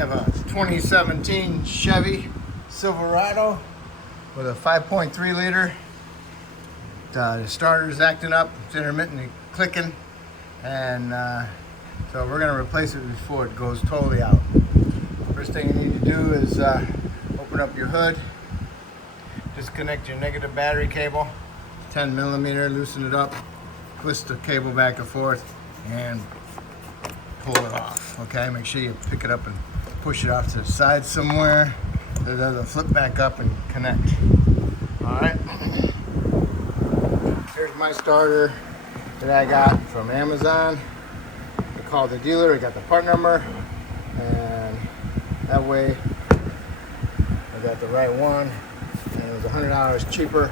have a 2017 Chevy Silverado with a 5.3 liter. The starter's acting up, it's intermittently clicking, and so we're going to replace it before it goes totally out. First thing you need to do is open up your hood, disconnect your negative battery cable, 10 millimeter, loosen it up, twist the cable back and forth, and pull it off. Okay, make sure you pick it up and push it off to the side somewhere so it doesn't flip back up and connect. All right. Here's my starter that I got from Amazon. I called the dealer, I got the part number, and that way I got the right one, and it was $100 cheaper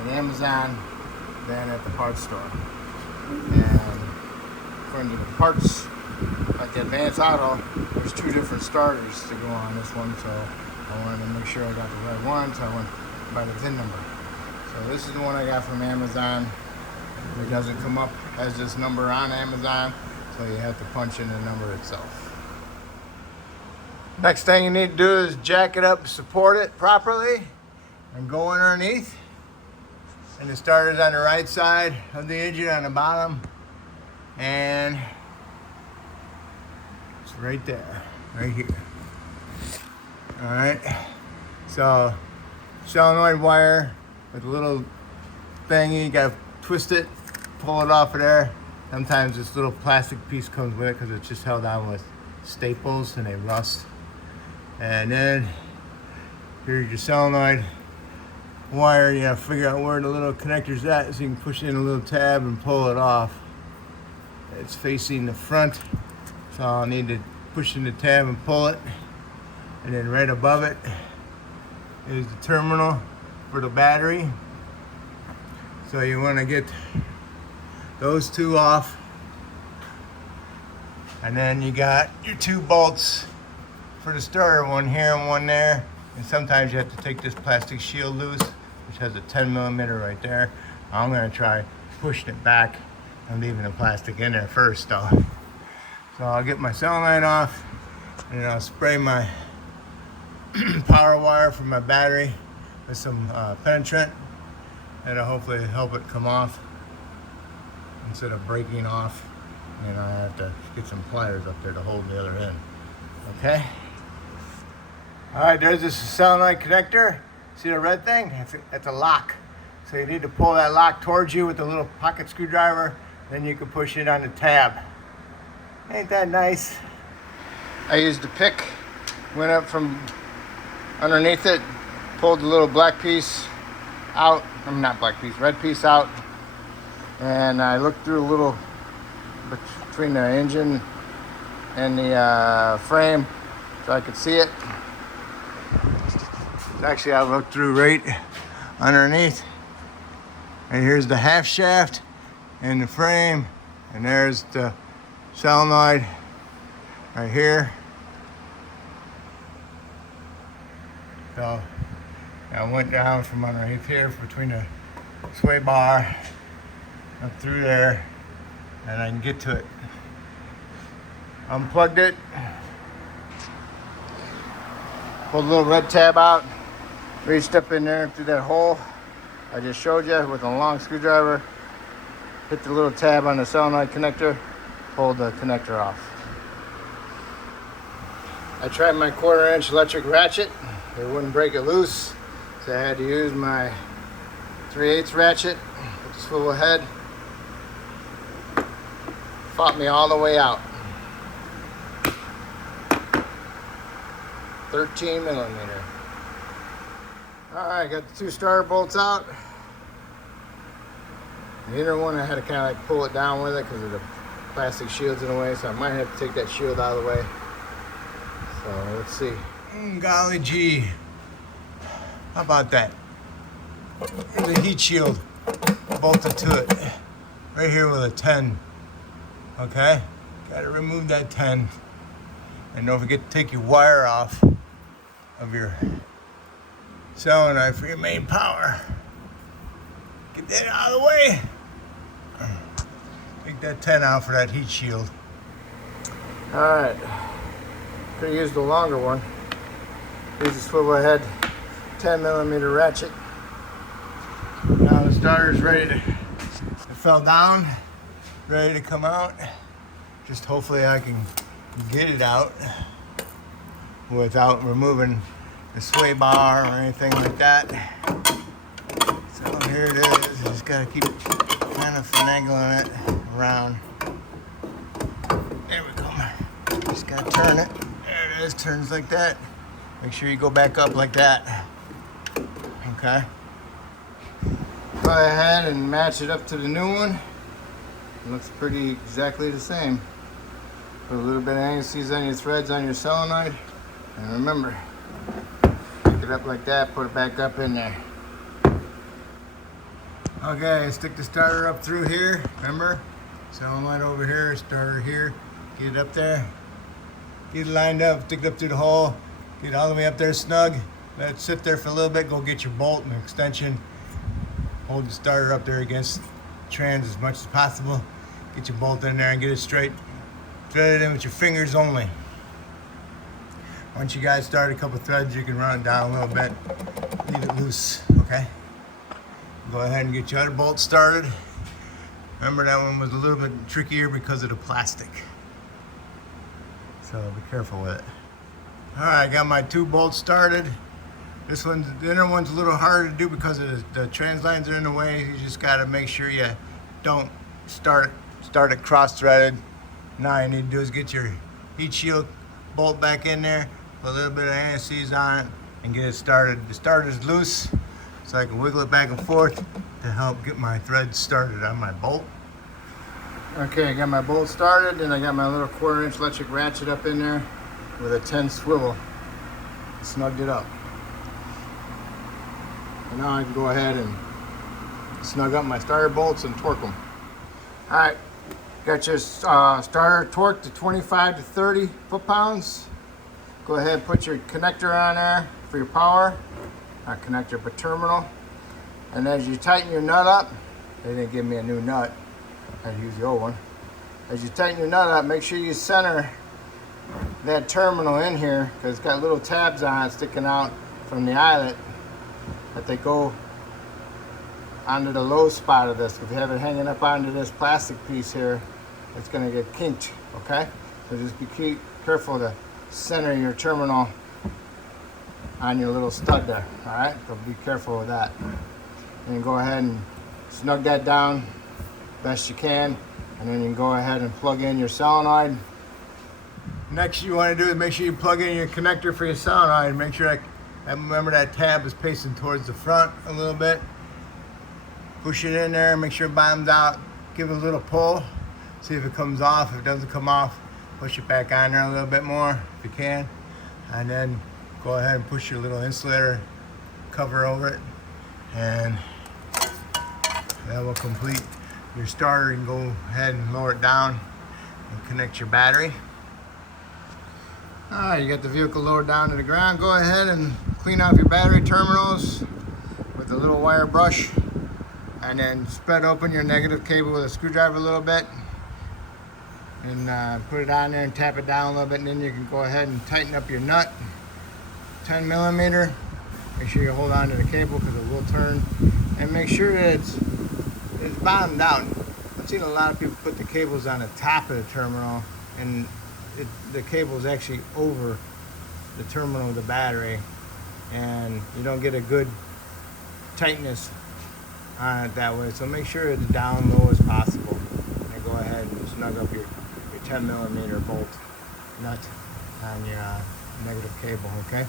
on Amazon than at the parts store. And according to the parts, like the Advanced Auto, there's 2 different starters to go on this one, so I wanted to make sure I got the right one, so I went by the VIN number. So this is the one I got from Amazon. It doesn't come up as this number on Amazon, so you have to punch in the number itself. Next thing you need to do is jack it up, support it properly, and go underneath. And the starter's on the right side of the engine on the bottom, and it's right there, right here. All right, so solenoid wire with a little thingy, you gotta twist it, pull it off of there. Sometimes this little plastic piece comes with it because it's just held on with staples and they rust. And then here's your solenoid wire. You gotta figure out where the little connector's at so you can push in a little tab and pull it off. It's facing the front, so I'll need to push in the tab and pull it. And then right above it is the terminal for the battery. So you want to get those 2 off, and then you got your 2 bolts for the starter, one here and one there. And sometimes you have to take this plastic shield loose, which has a 10 millimeter right there. I'm going to try pushing it back and leaving the plastic in there first though. So I'll get my solenoid off, and I'll spray my power wire from my battery with some penetrant. That'll hopefully help it come off instead of breaking off. And I have to get some pliers up there to hold the other end. Okay. All right, there's this solenoid connector. See the red thing? That's a lock. So you need to pull that lock towards you with a little pocket screwdriver. Then you can push it on the tab. Ain't that nice? I used the pick, went up from underneath it, pulled the little black piece out. Not black piece, red piece out. And I looked through a little between the engine and the frame so I could see it. Actually, I looked through right underneath. And here's the half shaft and the frame. And there's the solenoid right here. So I went down from underneath here between the sway bar up through there, and I can get to it. Unplugged it, pulled a little red tab out, reached up in there through that hole I just showed you with a long screwdriver, hit the little tab on the solenoid connector, pulled the connector off. I tried my 1/4 inch electric ratchet, it wouldn't break it loose. So I had to use my 3/8 ratchet with the swivel head. Fought me all the way out. 13 millimeter. All right, got the 2 starter bolts out. The inner one I had to kind of like pull it down with it because of the plastic shield's in the way, so I might have to take that shield out of the way. So let's see. Golly gee. How about that? Here's a heat shield bolted to it. Right here with a 10. Okay? Gotta remove that 10. And don't forget to take your wire off of your solenoid for your main power. Get that out of the way. Take that 10 out for that heat shield. Alright, could have used a longer one. Use a swivel head 10mm ratchet. Now the starter's ready to, it fell down, ready to come out. Just hopefully I can get it out without removing the sway bar or anything like that. So here it is, just gotta keep kind of finagling it around. There we go. Just gotta turn it. There it is, turns like that. Make sure you go back up like that. Okay. Go ahead and match it up to the new one. It looks pretty exactly the same. Put a little bit of angle-seize on your threads on your solenoid. And remember, pick it up like that, put it back up in there. Okay, stick the starter up through here. Remember? Solenoid over here, starter here. Get it up there. Get it lined up, stick it up through the hole. Get it all the way up there snug. Let it sit there for a little bit. Go get your bolt and extension. Hold the starter up there against trans as much as possible. Get your bolt in there and get it straight. Thread it in with your fingers only. Once you guys start a couple threads, you can run it down a little bit. Leave it loose, okay? Go ahead and get your other bolt started. Remember that one was a little bit trickier because of the plastic. So be careful with it. All right, I got my 2 bolts started. This one, the inner one's a little harder to do because of the trans lines are in the way. You just gotta make sure you don't start it cross-threaded. Now all you need to do is get your heat shield bolt back in there, put a little bit of anti-seize on it, and get it started. The starter's loose, so I can wiggle it back and forth to help get my thread started on my bolt. Okay, I got my bolt started, and I got my little 1/4" electric ratchet up in there with a 10 swivel. Snugged it up. And now I can go ahead and snug up my starter bolts and torque them. All right, got your starter torqued to 25 to 30 foot-pounds. Go ahead and put your connector on there for your power. Connector per terminal. And as you tighten your nut up, they didn't give me a new nut. I had to use the old one. As you tighten your nut up, make sure you center that terminal in here because it's got little tabs on it sticking out from the eyelet that they go onto the low spot of this. If you have it hanging up onto this plastic piece here, it's going to get kinked, okay? So just keep careful to center your terminal on your little stud there, all right? So be careful with that. And go ahead and snug that down best you can, and then you can go ahead and plug in your solenoid. Next you want to do is make sure you plug in your connector for your solenoid. Make sure remember that tab is facing towards the front a little bit. Push it in there, make sure it bottoms out, give it a little pull, see if it comes off. If it doesn't come off, push it back on there a little bit more if you can, and then go ahead and push your little insulator cover over it, and that will complete your starter. You can go ahead and lower it down and connect your battery. All right, you got the vehicle lowered down to the ground. Go ahead and clean off your battery terminals with a little wire brush, and then spread open your negative cable with a screwdriver a little bit, and put it on there and tap it down a little bit, and then you can go ahead and tighten up your nut. 10mm. Make sure you hold on to the cable because it will turn, and make sure that it's bottomed out. I've seen a lot of people put the cables on the top of the terminal, and the cable is actually over the terminal of the battery, and you don't get a good tightness on it that way. So make sure it's down low as possible, and go ahead and snug up your 10mm bolt nut on your negative cable. Okay,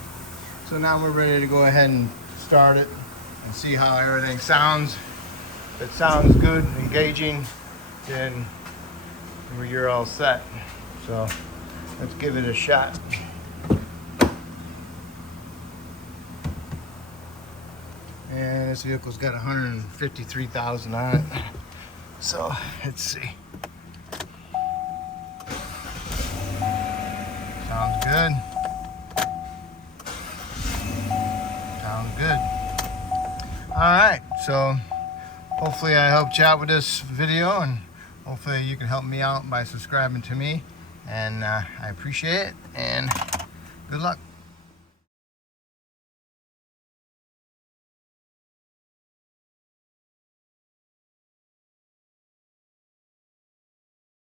so now we're ready to go ahead and start it and see how everything sounds. If it sounds good, engaging, then you're all set. So let's give it a shot. And this vehicle's got 153,000 on it. So let's see. Sounds good. Sounds good. All right, so hopefully I helped you out with this video, and hopefully you can help me out by subscribing to me And I appreciate it, and good luck.